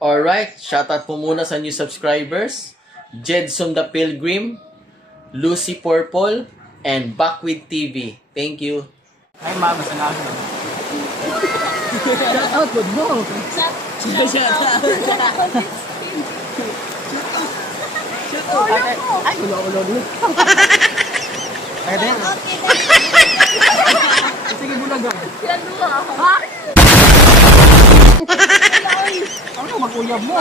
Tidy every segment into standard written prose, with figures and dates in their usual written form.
Alright, shoutout po muna sa new subscribers, Jedson the Pilgrim, Lucy Purple, and Backwith TV. Thank you. Ay, mama, sa nasa. Shout out, good mo. Shout out. Ay, ulo. Ay, din. Sige, bulaga. Yan mo ha? Ano, mag-uyab mo?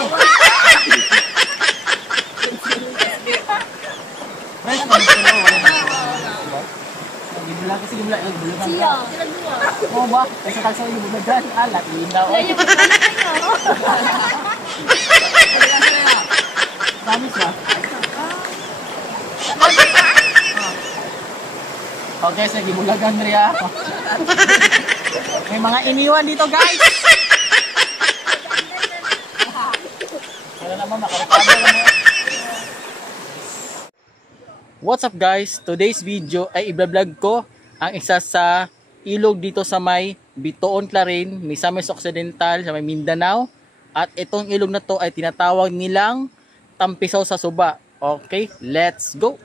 Fresh, mag-uyab. Sige, bulaga. Siya, yan mo ha? Oo ba? Kasi kalsa yung bulagan. Alat, iin daw. Yan yung bulaga. Promise ba? Okay, sige, bulagan Maria. May mga iniwan dito, guys. Wala naman, makarapado naman. What's up guys? Today's video ay i-vlog ko ang isa sa ilog dito sa may Bitoon Clarin, Misamis Occidental, sa may Mindanao. At itong ilog na to ay tinatawag nilang Tampisaw sa Suba. Okay, let's go!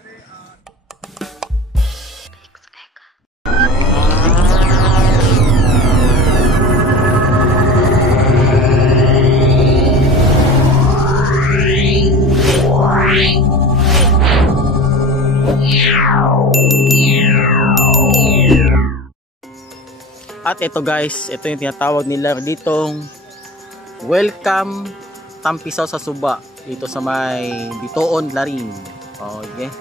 At ito guys, ito yung tinatawag nila ditong Welcome Tampisaw sa Suba dito sa may Bitoon Clarin. Okay.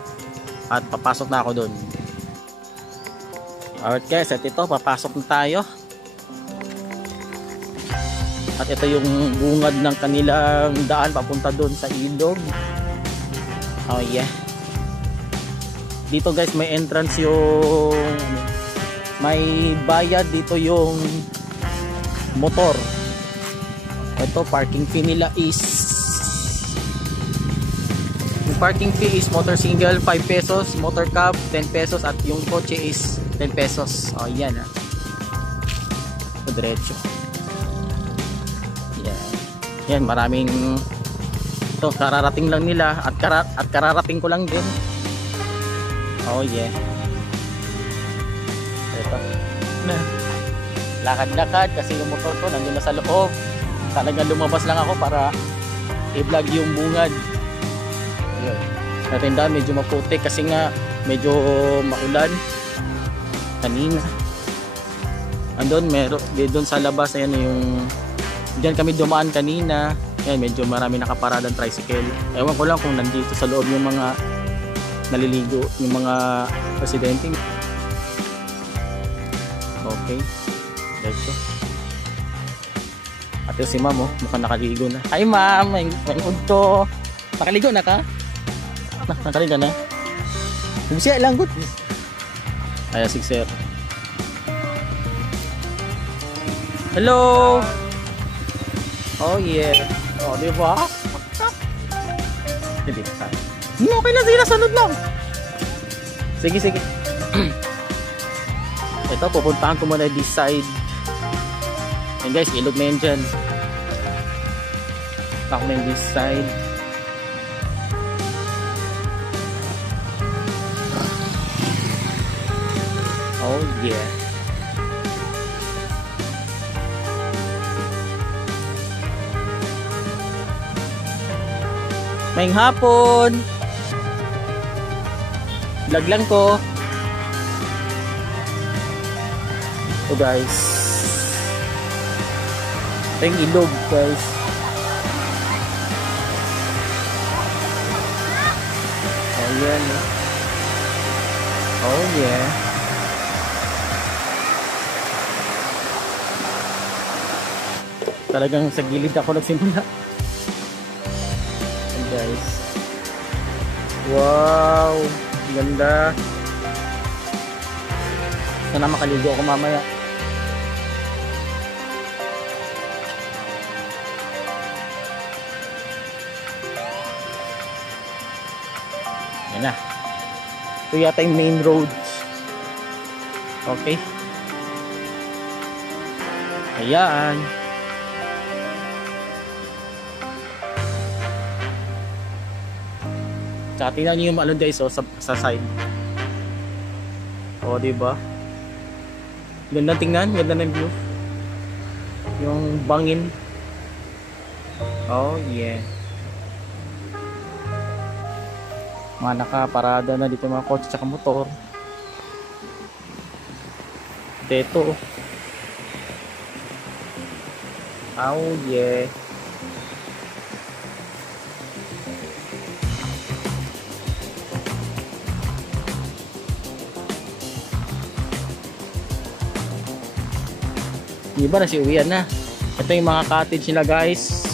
At papasok na ako doon. Alright guys, at ito papasok na tayo. At ito yung bungad ng kanilang daan papunta doon sa ilog. Oh yeah. Dito guys may entrance yung may bayad dito yung motor. Ito parking fee nila is yung parking fee is motor single 5 pesos, motor cab 10 pesos at yung kotse is 10 pesos. Oh yan ah. Diretso. Yan. Yan maraming ito kararating lang nila at kararating ko lang din. Oh yeah. Ito. Lakad-lakad kasi yung motor ko nandiyan na sa loob. Talagang lumabas lang ako para i-vlog yung bungad. Ayun. Natinda medyo maputik kasi nga medyo maulan kanina. Andun doon sa labas ayan yung diyan kami dumaan kanina. Ayan medyo marami nakaparadang tricycle. Ewan ko lang kung nandito sa loob yung mga naliligo yung mga presidente. Okay. Dito. At yung si ma'am oh, mukhang nakaligo na. Hi ma'am, may unto. Nakaligo na ka? Nakaligo na? Siya lang good. Ay, sig sir. Hello. Oh yeah. Oh, di ba? Hindi pa. Okay na sila, sunod lang. Sige. Ito, pupuntahan ko muna this side. And guys, ilog na yun dyan. Ako na this side. Oh yeah. Maing hapon. Vlog lang ko. So guys, ito yung ilog guys. Oh yeah. Oh yeah. Talagang sa gilid ako nagsimula. And guys, wow, ganda. Sana makaligo ako mamaya. Yan na. Ito yata yung main roads. Okay. Ayan. Tsaka tingnan nyo yung ano guys, oh, sa side. O, diba? Ganda tingnan, ganda ng view. Yung bangin. Oh, yeah. Mga nakaparada na dito mga kotse tsaka motor. Dito. Oh, yeah. Iba na si uwian na. Ito yung mga cottage nila guys.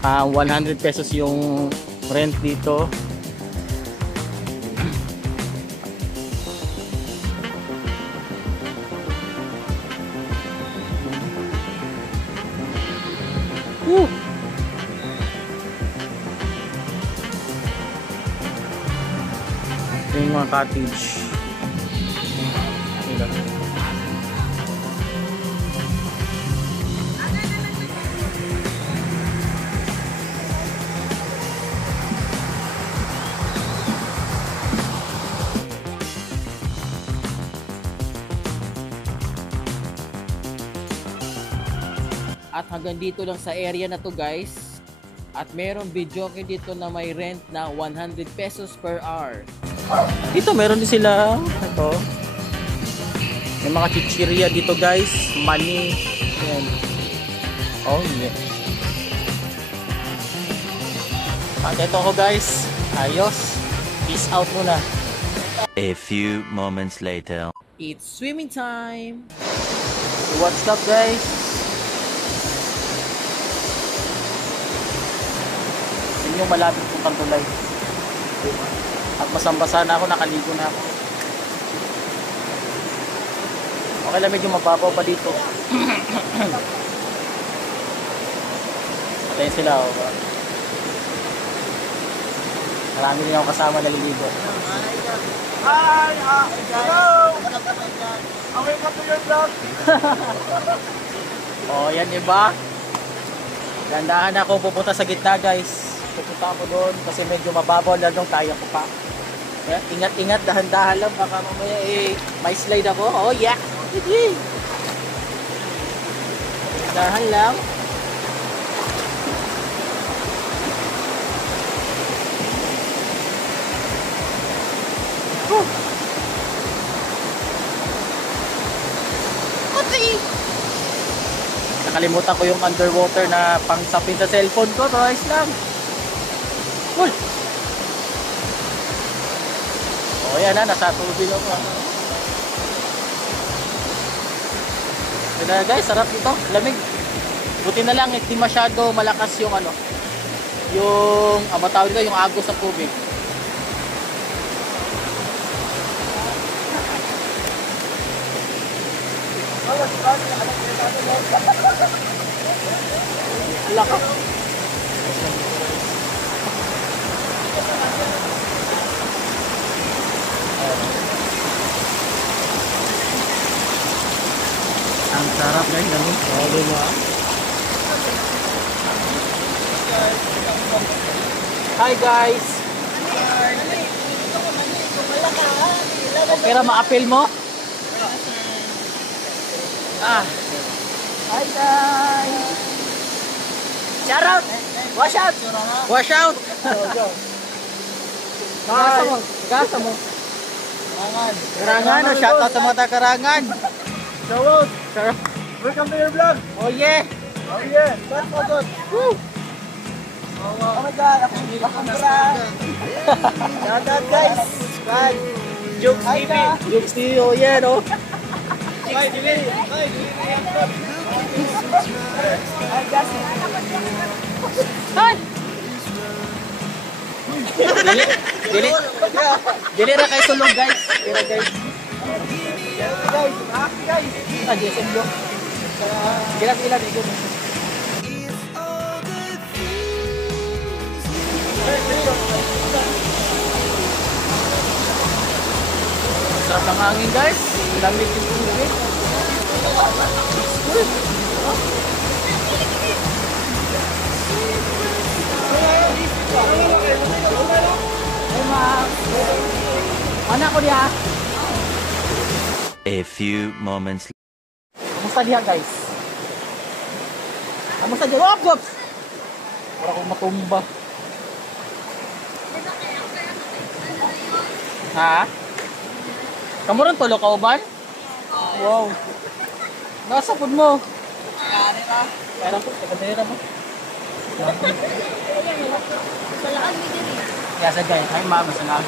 100 pesos yung rent dito. Woo! Ito yung mga cottage. Ito. At hanggang dito lang sa area na to guys. At meron videoke dito na may rent na 100 pesos per hour. Dito meron din sila. Ito. May mga chichirya dito guys. Money. Ayan. Oh yeah. At ito ako guys. Ayos. Peace out muna. A few moments later. It's swimming time! What's up guys? Yun yung malapit kong tulay. At basang-basa na ako, nakaligo na ako. Okay lang, medyo mababaw pa dito. Patayin sila. Oh. Marami rin ako kasama naliligo. Hi! Hello! Away ka to your vlog! Oh, yan iba. Gandahan ako pupunta sa gitna guys. Pupunta ako doon kasi medyo mababaw lang doon, kaya ko pa. Yeah, ingat-ingat, dahan-dahan lang, baka mamaya may slide ako. Oh yeah! Dahan lang. Nakalimutan ko yung underwater na pang-sapin sa cellphone ko. Guys lang. Cool. Oh, yan na. Nasa tubig ako. Kaya guys, sarap ito. Lamig. Buti na lang, hindi masyado malakas yung ano. Yung, matawag nito, yung agos ng tubig. Laka. Ang sarap guys, lamig. Oh, diba? Hi guys. Okay ra ma-appeal mo? Ah. Hi guys. Shout out. Wash out. Wash out. Gasa mo. Gasa mo. Karangan. Karangan. Shout out sa mga Karangan. Shout out! Shout out. Welcome to your vlog! Oh yeah. Oh yeah! That's so good! Woo. Oh my god! Ako hindi ka kamera! Shout out guys! God! Jokes TV. Jokes TV. Oh yeah, no? Hi, Dili! Hi, Dili! Hi, Gassi! Hi. Dili. Dili. Dili ra kay sulong guys. Dili guys. Guys! Happy guys! Ah, Jason Blue. Kira sila dito. Sarap ng hangin guys. Lamig yung tubig. Ay, Anak ko diha. A few moments Kamusta diha guys? Kamusta diha? Ops! Para akong matumba. Ha? Kamu rin tulo ka uban? Wow. Nasa food mo? Kaya po, taga-dera mo. Salaan mo din. Kaya sa guys, ay mama sa lahat.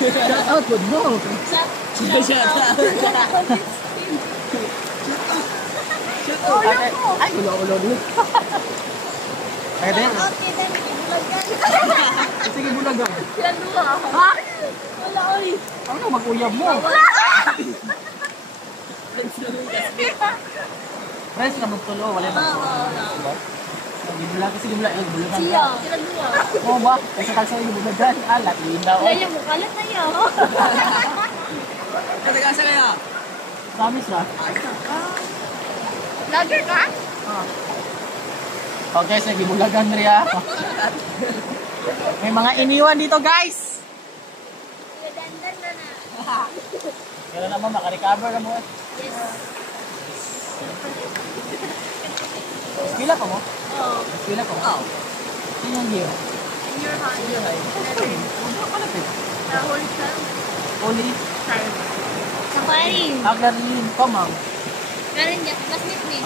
Shout out food mo. Ay, ulo-ulo din. Kaya din. Okay, then, bulagan. Sige, bulagan. Silang dua. Ha? Wala, oy. Ano mag-uyab mo? Friends na magtulo, wala na. Gimula kasi gimula, bulagan. Siya, silang dua. Oo ba? Kasi kalsa yung bulagan. Alat, linda o. Kaya mo, kalat na yan. Katagasa kaya? Promise na. Lager ka? Okay, sige, bulagan rin ah. May mga iniwan dito guys. Dandan na na. Pero naman, makarecover na mo. Yes. Pila pa mo? Oh, Pila pa mo? Sino yung year? in your hand. Ano palapit? Holy time. Oli? Time. Sa paring. Aglarin ko, ma'am. Karin niya, classmate ni.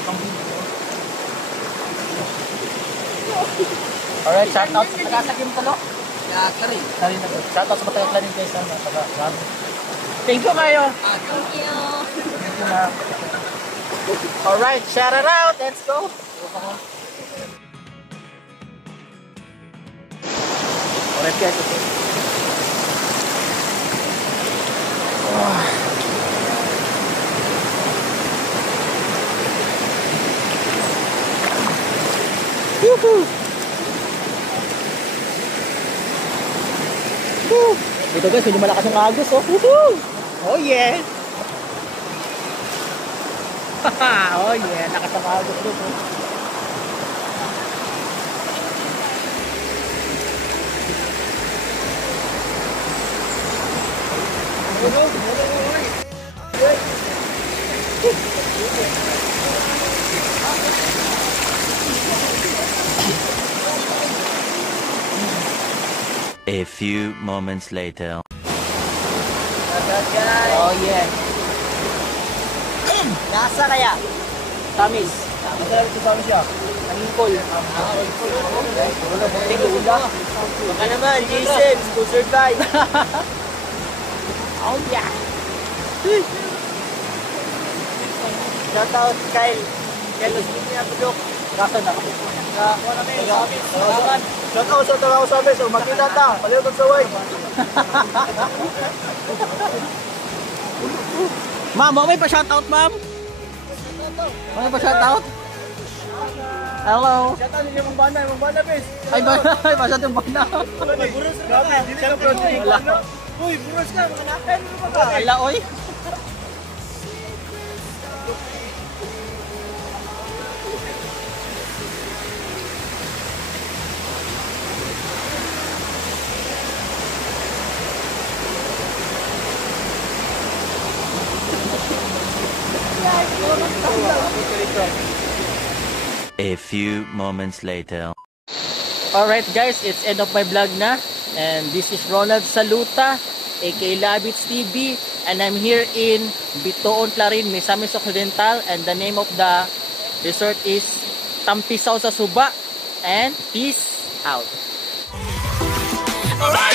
Alright, shout out sa taga-sagim talo. Ya, kari. Shout out sa taga-Clarin guys. Thank you kayo. Thank you. Thank you, ma'am. Alright, shout it out. Let's go. Alright guys, okay. Woohoo! Dito guys, medyo malakas yung agos, oh. Woohoo! Oh yeah! Oh yeah, lakas ang agos dito. A few moments later. Oh yeah. Nasa kaya? Tamis. Masarap ito sa amin siya. Angkol. Baka naman, Jason, sponsored by. Oh yeah. Shout out Kyle. Kyle, gusto niya budok. Kaso na. Shout out sa taga ko sa amin. So, makita ta. Paliw kang saway. Ma'am, may pa shoutout, ma'am? May pa shoutout? Hello. Shout out ninyo mong bana, bes. Ay ba, ay pa shoutout ba na? Buros ka. Dili ka bro. Uy, buros ka. Mga nakan mo ba ka? Ala oy. A few moments later. Alright guys, it's end of my vlog na. And this is Ronald Saluta, aka Labits TV. And I'm here in Bitoon, Clarin, Misamis Occidental. And the name of the resort is Tampisaw sa Suba. And peace out. Alright.